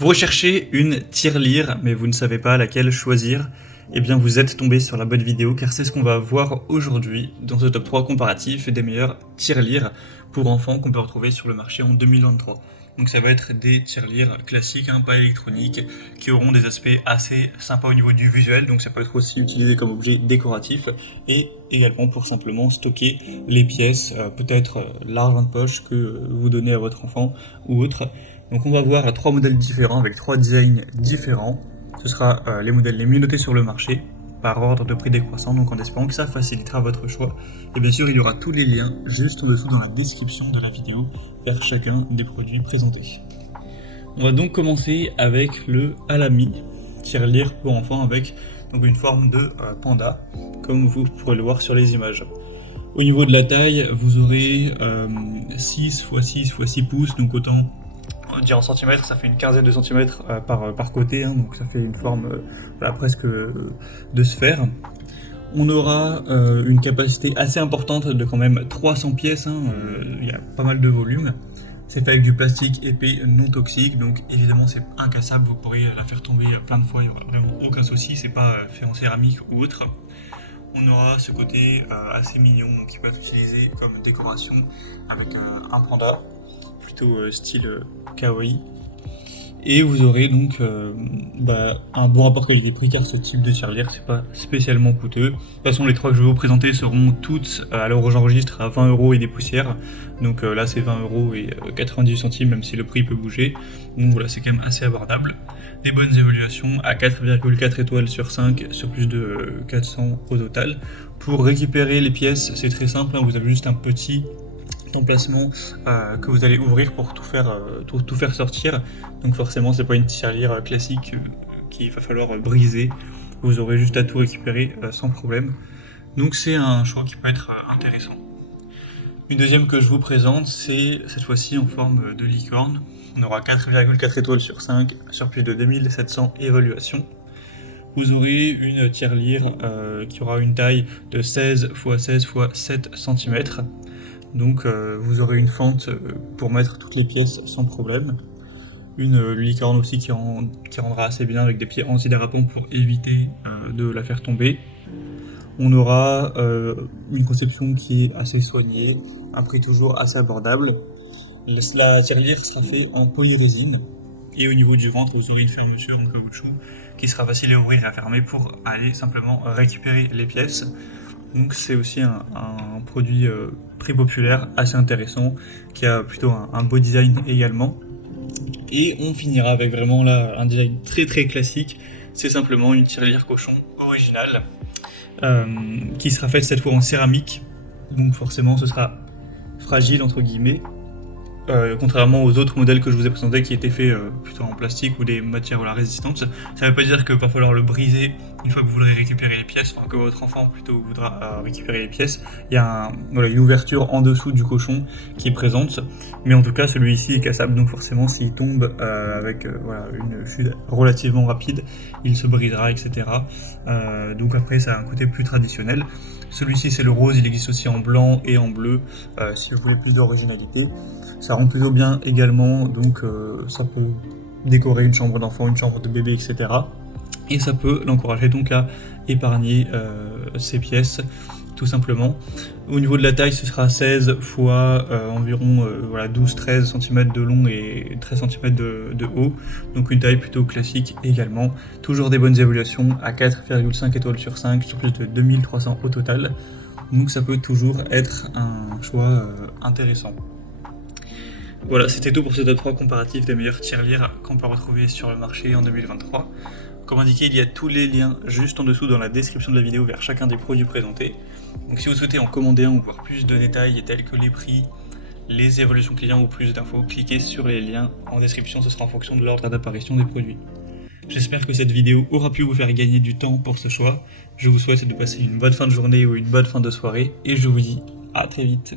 Vous recherchez une tirelire, mais vous ne savez pas laquelle choisir. Eh bien, vous êtes tombé sur la bonne vidéo, car c'est ce qu'on va voir aujourd'hui dans ce top 3 comparatif des meilleures tirelires pour enfants qu'on peut retrouver sur le marché en 2023. Donc ça va être des tirelires classiques, pas électroniques, qui auront des aspects assez sympas au niveau du visuel, donc ça peut être aussi utilisé comme objet décoratif, et également pour simplement stocker les pièces, peut-être l'argent de poche que vous donnez à votre enfant ou autre. Donc on va voir trois modèles différents avec trois designs différents. Ce sera les modèles les mieux notés sur le marché, par ordre de prix décroissant, donc en espérant que ça facilitera votre choix. Et bien sûr, il y aura tous les liens juste en dessous dans la description de la vidéo vers chacun des produits présentés. On va donc commencer avec le Alamy, tirelire pour enfants avec donc une forme de panda, comme vous pourrez le voir sur les images. Au niveau de la taille, vous aurez 6 x 6 x 6 pouces, donc autant dire en centimètres, ça fait une quinzaine de centimètres par côté, donc ça fait une forme presque de sphère. On aura une capacité assez importante de quand même 300 pièces, il y a pas mal de volume. C'est fait avec du plastique épais non toxique, donc évidemment c'est incassable, vous pourrez la faire tomber plein de fois, il n'y aura vraiment aucun souci, c'est pas fait en céramique ou autre. On aura ce côté assez mignon qui peut être utilisé comme décoration avec un panda, plutôt style kawaii. Et vous aurez donc un bon rapport qualité-prix, car ce type de tirelire c'est pas spécialement coûteux. De toute façon, les trois que je vais vous présenter seront toutes à l'heure où j'enregistre à 20 € et des poussières. Donc là c'est 20 € et 98 centimes, même si le prix peut bouger. Donc voilà, c'est quand même assez abordable. Des bonnes évaluations à 4,4 étoiles sur 5 sur plus de 400 au total. Pour récupérer les pièces, c'est très simple, vous avez juste un petit emplacement que vous allez ouvrir pour tout faire sortir. Donc forcément c'est pas une tirelire classique qu'il va falloir briser, vous aurez juste à tout récupérer sans problème. Donc c'est un choix qui peut être intéressant. Une deuxième que je vous présente, c'est cette fois-ci en forme de licorne. On aura 4,4 étoiles sur 5 sur plus de 2700 évaluations. Vous aurez une tirelire qui aura une taille de 16 x 16 x 7 cm. Donc vous aurez une fente pour mettre toutes les pièces sans problème. Une licorne aussi qui rendra assez bien avec des pieds antidérapants pour éviter de la faire tomber. On aura une conception qui est assez soignée, un prix toujours assez abordable. La tirelire sera faite en polyrésine. Et au niveau du ventre, vous aurez une fermeture en caoutchouc qui sera facile à ouvrir et à fermer pour aller simplement récupérer les pièces. Donc c'est aussi un produit très populaire, assez intéressant, qui a plutôt un beau design également. Et on finira avec vraiment là un design très très classique. C'est simplement une tirelire cochon originale qui sera faite cette fois en céramique. Donc forcément ce sera fragile entre guillemets. Contrairement aux autres modèles que je vous ai présentés qui étaient faits plutôt en plastique ou des matières résistantes. Ça ne veut pas dire qu'il va falloir le briser une fois que vous voudrez récupérer les pièces, que votre enfant plutôt voudra récupérer les pièces. Il y a une ouverture en dessous du cochon qui est présente, mais en tout cas celui-ci est cassable, donc forcément s'il tombe avec une chute relativement rapide, il se brisera, etc. Donc après ça a un côté plus traditionnel. Celui-ci c'est le rose, il existe aussi en blanc et en bleu si vous voulez plus d'originalité. Ça rend plutôt bien également, donc ça peut décorer une chambre d'enfant, une chambre de bébé, etc. Et ça peut l'encourager donc à épargner ses pièces, tout simplement. Au niveau de la taille, ce sera 16 fois environ 12-13 cm de long et 13 cm de haut. Donc une taille plutôt classique également. Toujours des bonnes évaluations à 4,5 étoiles sur 5 sur plus de 2300 au total. Donc ça peut toujours être un choix intéressant. Voilà, c'était tout pour ce top 3 comparatif des meilleures tirelires qu'on peut retrouver sur le marché en 2023. Comme indiqué, il y a tous les liens juste en dessous dans la description de la vidéo vers chacun des produits présentés. Donc si vous souhaitez en commander un ou voir plus de détails tels que les prix, les évaluations clients ou plus d'infos, cliquez sur les liens en description, ce sera en fonction de l'ordre d'apparition des produits. J'espère que cette vidéo aura pu vous faire gagner du temps pour ce choix. Je vous souhaite de passer une bonne fin de journée ou une bonne fin de soirée et je vous dis à très vite.